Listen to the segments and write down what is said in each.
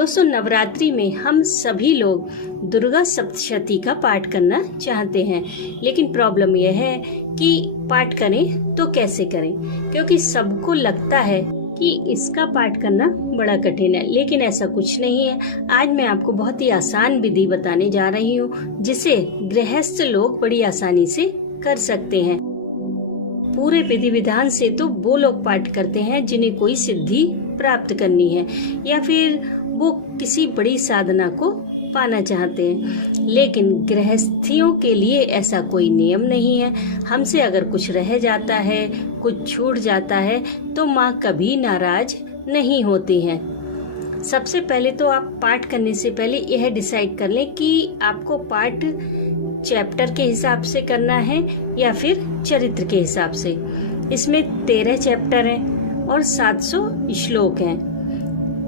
दोस्तों, नवरात्रि में हम सभी लोग दुर्गा सप्तशती का पाठ करना चाहते हैं, लेकिन प्रॉब्लम यह है कि पाठ करें तो कैसे करें, क्योंकि सबको लगता है कि इसका पाठ करना बड़ा कठिन है, लेकिन ऐसा कुछ नहीं है। आज मैं आपको बहुत ही आसान विधि बताने जा रही हूँ, जिसे गृहस्थ लोग बड़ी आसानी से कर सकते हैं। पूरे विधि विधान से तो वो लोग पाठ करते हैं जिन्हें कोई सिद्धि प्राप्त करनी है या फिर वो किसी बड़ी साधना को पाना चाहते हैं, लेकिन गृहस्थियों के लिए ऐसा कोई नियम नहीं है। हमसे अगर कुछ रह जाता है, कुछ छूट जाता है, तो माँ कभी नाराज नहीं होती हैं। सबसे पहले तो आप पाठ करने से पहले यह डिसाइड कर लें कि आपको पाठ चैप्टर के हिसाब से करना है या फिर चरित्र के हिसाब से। इसमें 13 चैप्टर हैं और 700 श्लोक हैं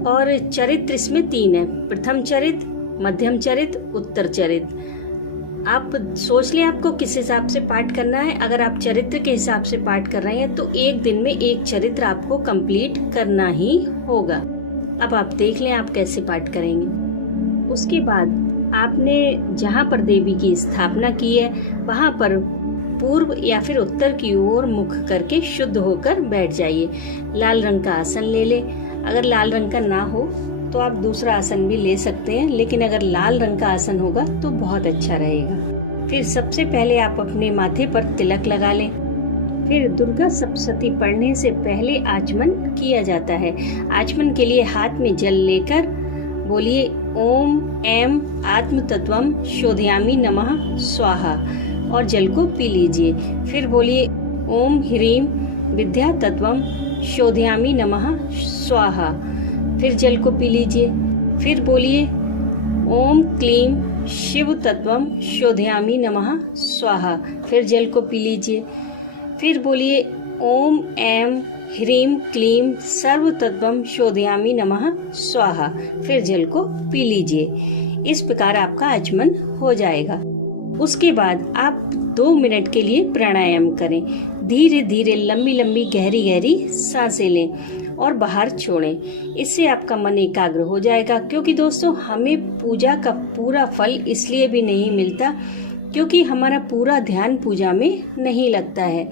और चरित्र इसमें 3 है, प्रथम चरित्र, मध्यम चरित्र, उत्तर चरित्र। आप सोच लें आपको किस हिसाब से पाठ करना है। अगर आप चरित्र के हिसाब से पाठ कर रहे हैं तो एक दिन में एक चरित्र आपको कंप्लीट करना ही होगा। अब आप देख लें आप कैसे पाठ करेंगे। उसके बाद आपने जहाँ पर देवी की स्थापना की है वहाँ पर पूर्व या फिर उत्तर की ओर मुख करके शुद्ध होकर बैठ जाइए। लाल रंग का आसन ले ले। अगर लाल रंग का ना हो तो आप दूसरा आसन भी ले सकते हैं, लेकिन अगर लाल रंग का आसन होगा तो बहुत अच्छा रहेगा। फिर सबसे पहले आप अपने माथे पर तिलक लगा लें। फिर दुर्गा सप्तशती पढ़ने से पहले आचमन किया जाता है। आचमन के लिए हाथ में जल लेकर बोलिए ओम ऐं आत्म तत्वम शोधयामि नमः स्वाहा और जल को पी लीजिए। फिर बोलिए ओम ह्रीं विद्या तत्वम शोधयामि नमः स्वाहा, फिर जल को पी लीजिए। फिर बोलिए ओम क्लीं शिव तत्वम शोधयामि नमः स्वाहा, फिर जल को पी लीजिए। फिर बोलिए ओम ऐं ह्रीं क्लीं सर्व तत्वम शोधयामि नमः स्वाहा, फिर जल को पी लीजिए। इस प्रकार आपका आचमन हो जाएगा। उसके बाद आप 2 मिनट के लिए प्राणायाम करें। धीरे धीरे लंबी लंबी गहरी गहरी सांसें लें और बाहर छोड़ें। इससे आपका मन एकाग्र हो जाएगा, क्योंकि दोस्तों हमें पूजा का पूरा फल इसलिए भी नहीं मिलता क्योंकि हमारा पूरा ध्यान पूजा में नहीं लगता है।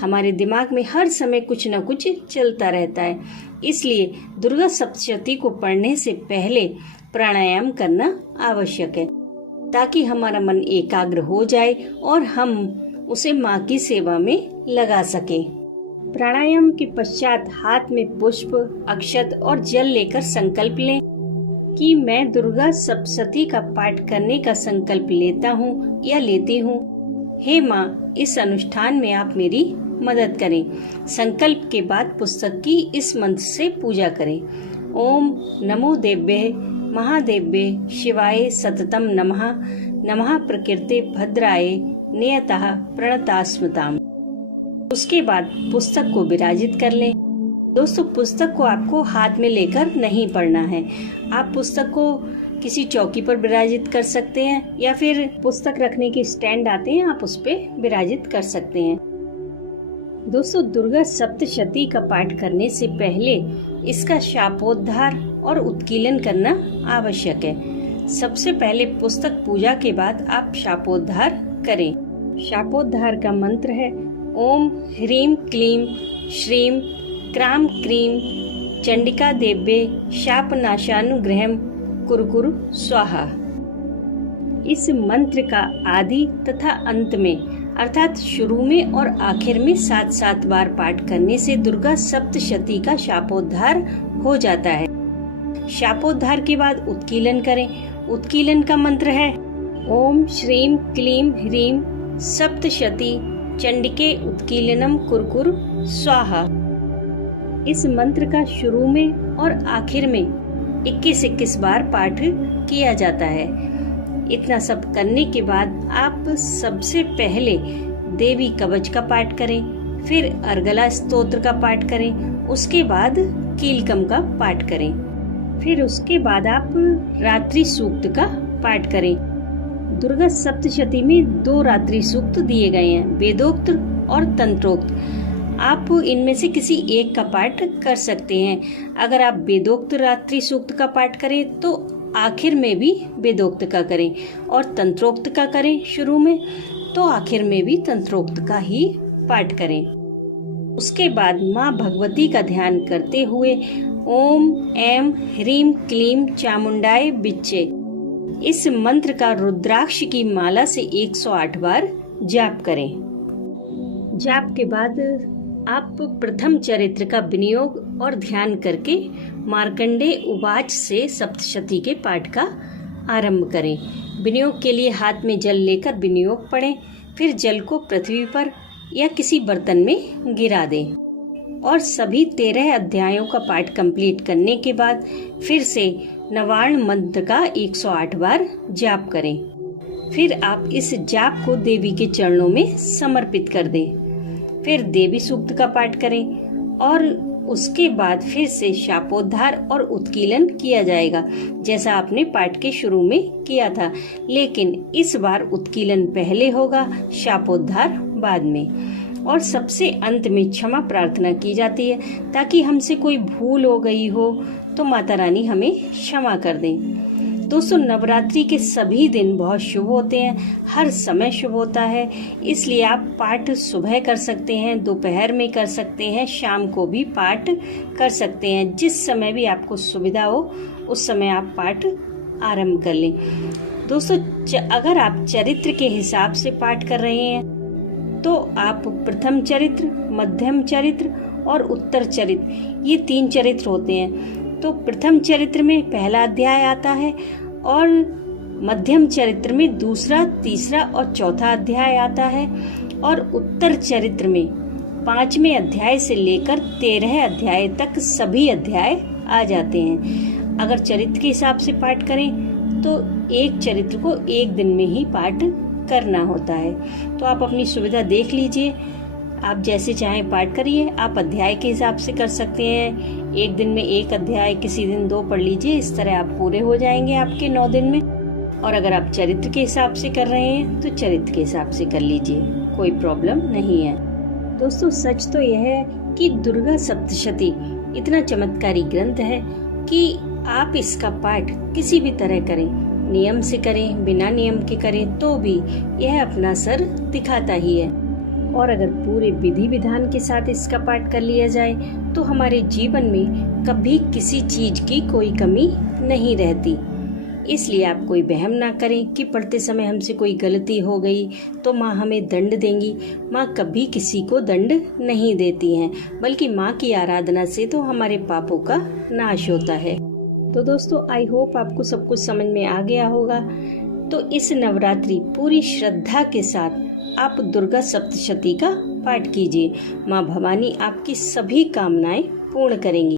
हमारे दिमाग में हर समय कुछ न कुछ चलता रहता है। इसलिए दुर्गा सप्तशती को पढ़ने से पहले प्राणायाम करना आवश्यक है, ताकि हमारा मन एकाग्र हो जाए और हम उसे माँ की सेवा में लगा सकें। प्राणायाम के पश्चात हाथ में पुष्प, अक्षत और जल लेकर संकल्प लें कि मैं दुर्गा सप्तशती का पाठ करने का संकल्प लेता हूँ या लेती हूँ। हे माँ, इस अनुष्ठान में आप मेरी मदद करें। संकल्प के बाद पुस्तक की इस मंत्र से पूजा करें। ओम नमो देव्ये महादेव्ये शिवाय सततम नमः। नमः प्रकृते भद्राय नियतः प्रणतास्मताम्। उसके बाद पुस्तक को विराजित कर लें। दोस्तों, पुस्तक को आपको हाथ में लेकर नहीं पढ़ना है। आप पुस्तक को किसी चौकी पर विराजित कर सकते हैं या फिर पुस्तक रखने के स्टैंड आते हैं, आप उस पे विराजित कर सकते हैं। दोस्तों, दुर्गा सप्तशती का पाठ करने से पहले इसका शापोद्धार और उत्कीलन करना आवश्यक है। सबसे पहले पुस्तक पूजा के बाद आप शापोद्धार करें। शापोद्धार का मंत्र है ओम ह्रीं क्लीं श्रीं क्रां क्रीं चंडिका देव्ये शापनाशानुग्रहं कुरु स्वाहा। इस मंत्र का आदि तथा अंत में अर्थात शुरू में और आखिर में 7-7 बार पाठ करने से दुर्गा सप्तशती का शापोद्धार हो जाता है। शापोद्धार के बाद उत्कीलन करें। उत्कीलन का मंत्र है ओम श्रीं क्लीं ह्रीं सप्तशती चंडिके उत्कीलनम कुरु स्वाहा। इस मंत्र का शुरू में और आखिर में 21-21 बार पाठ किया जाता है। इतना सब करने के बाद आप सबसे पहले देवी कवच का पाठ करें, फिर अर्गला स्तोत्र का पाठ करें, उसके बाद कीलकम का पाठ करें, फिर उसके बाद आप रात्रि सूक्त का पाठ करें। दुर्गा सप्तशती में 2 रात्रि सूक्त दिए गए हैं, वेदोक्त और तंत्रोक्त। आप इनमें से किसी एक का पाठ कर सकते हैं। अगर आप वेदोक्त रात्रि सूक्त का पाठ करें तो आखिर में भी वेदोक्त का करें, और तंत्रोक्त का करें शुरू में तो आखिर में भी तंत्रोक्त का ही पाठ करें। उसके बाद माँ भगवती का ध्यान करते हुए ओम ऐं ह्रीं क्लीं चामुंडाय विच्चे इस मंत्र का रुद्राक्ष की माला से 108 बार जाप करें। जाप के बाद आप प्रथम चरित्र का विनियोग और ध्यान करके मार्कंडेय उवाच से सप्तशती के पाठ का आरंभ करें। विनियोग के लिए हाथ में जल लेकर विनियोग पढ़ें, फिर जल को पृथ्वी पर या किसी बर्तन में गिरा दें और सभी 13 अध्यायों का पाठ कंप्लीट करने के बाद फिर से नवार्ण मंत्र का 108 बार जाप करें। फिर आप इस जाप को देवी के चरणों में समर्पित कर दें। फिर देवी सूक्त का पाठ करें और उसके बाद फिर से शापोद्धार और उत्कीलन किया जाएगा, जैसा आपने पाठ के शुरू में किया था, लेकिन इस बार उत्कीलन पहले होगा, शापोद्धार बाद में। और सबसे अंत में क्षमा प्रार्थना की जाती है, ताकि हमसे कोई भूल हो गई हो तो माता रानी हमें क्षमा कर दें। दोस्तों, नवरात्रि के सभी दिन बहुत शुभ होते हैं, हर समय शुभ होता है, इसलिए आप पाठ सुबह कर सकते हैं, दोपहर में कर सकते हैं, शाम को भी पाठ कर सकते हैं। जिस समय भी आपको सुविधा हो उस समय आप पाठ आरंभ कर लें। दोस्तों, अगर आप चरित्र के हिसाब से पाठ कर रहे हैं तो आप प्रथम चरित्र, मध्यम चरित्र और उत्तर चरित्र, ये 3 चरित्र होते हैं। तो प्रथम चरित्र में पहला अध्याय आता है और मध्यम चरित्र में दूसरा, तीसरा और चौथा अध्याय आता है, और उत्तर चरित्र में 5वें अध्याय से लेकर 13 अध्याय तक सभी अध्याय आ जाते हैं। अगर चरित्र के हिसाब से पाठ करें तो एक चरित्र को एक दिन में ही पाठ करना होता है। तो आप अपनी सुविधा देख लीजिए, आप जैसे चाहें पाठ करिए। आप अध्याय के हिसाब से कर सकते हैं, एक दिन में 1 अध्याय, किसी दिन 2 पढ़ लीजिए, इस तरह आप पूरे हो जाएंगे आपके 9 दिन में। और अगर आप चरित्र के हिसाब से कर रहे हैं तो चरित्र के हिसाब से कर लीजिए, कोई प्रॉब्लम नहीं है। दोस्तों, सच तो यह है कि दुर्गा सप्तशती इतना चमत्कारी ग्रंथ है कि आप इसका पाठ किसी भी तरह करें, नियम से करें, बिना नियम के करें, तो भी यह अपना असर दिखाता ही है। और अगर पूरे विधि विधान के साथ इसका पाठ कर लिया जाए तो हमारे जीवन में कभी किसी चीज की कोई कमी नहीं रहती। इसलिए आप कोई वहम ना करें कि पढ़ते समय हमसे कोई गलती हो गई तो माँ हमें दंड देंगी। माँ कभी किसी को दंड नहीं देती हैं, बल्कि माँ की आराधना से तो हमारे पापों का नाश होता है। तो दोस्तों, आई होप आपको सब कुछ समझ में आ गया होगा। तो इस नवरात्रि पूरी श्रद्धा के साथ आप दुर्गा सप्तशती का पाठ कीजिए। माँ भवानी आपकी सभी कामनाएं पूर्ण करेंगी।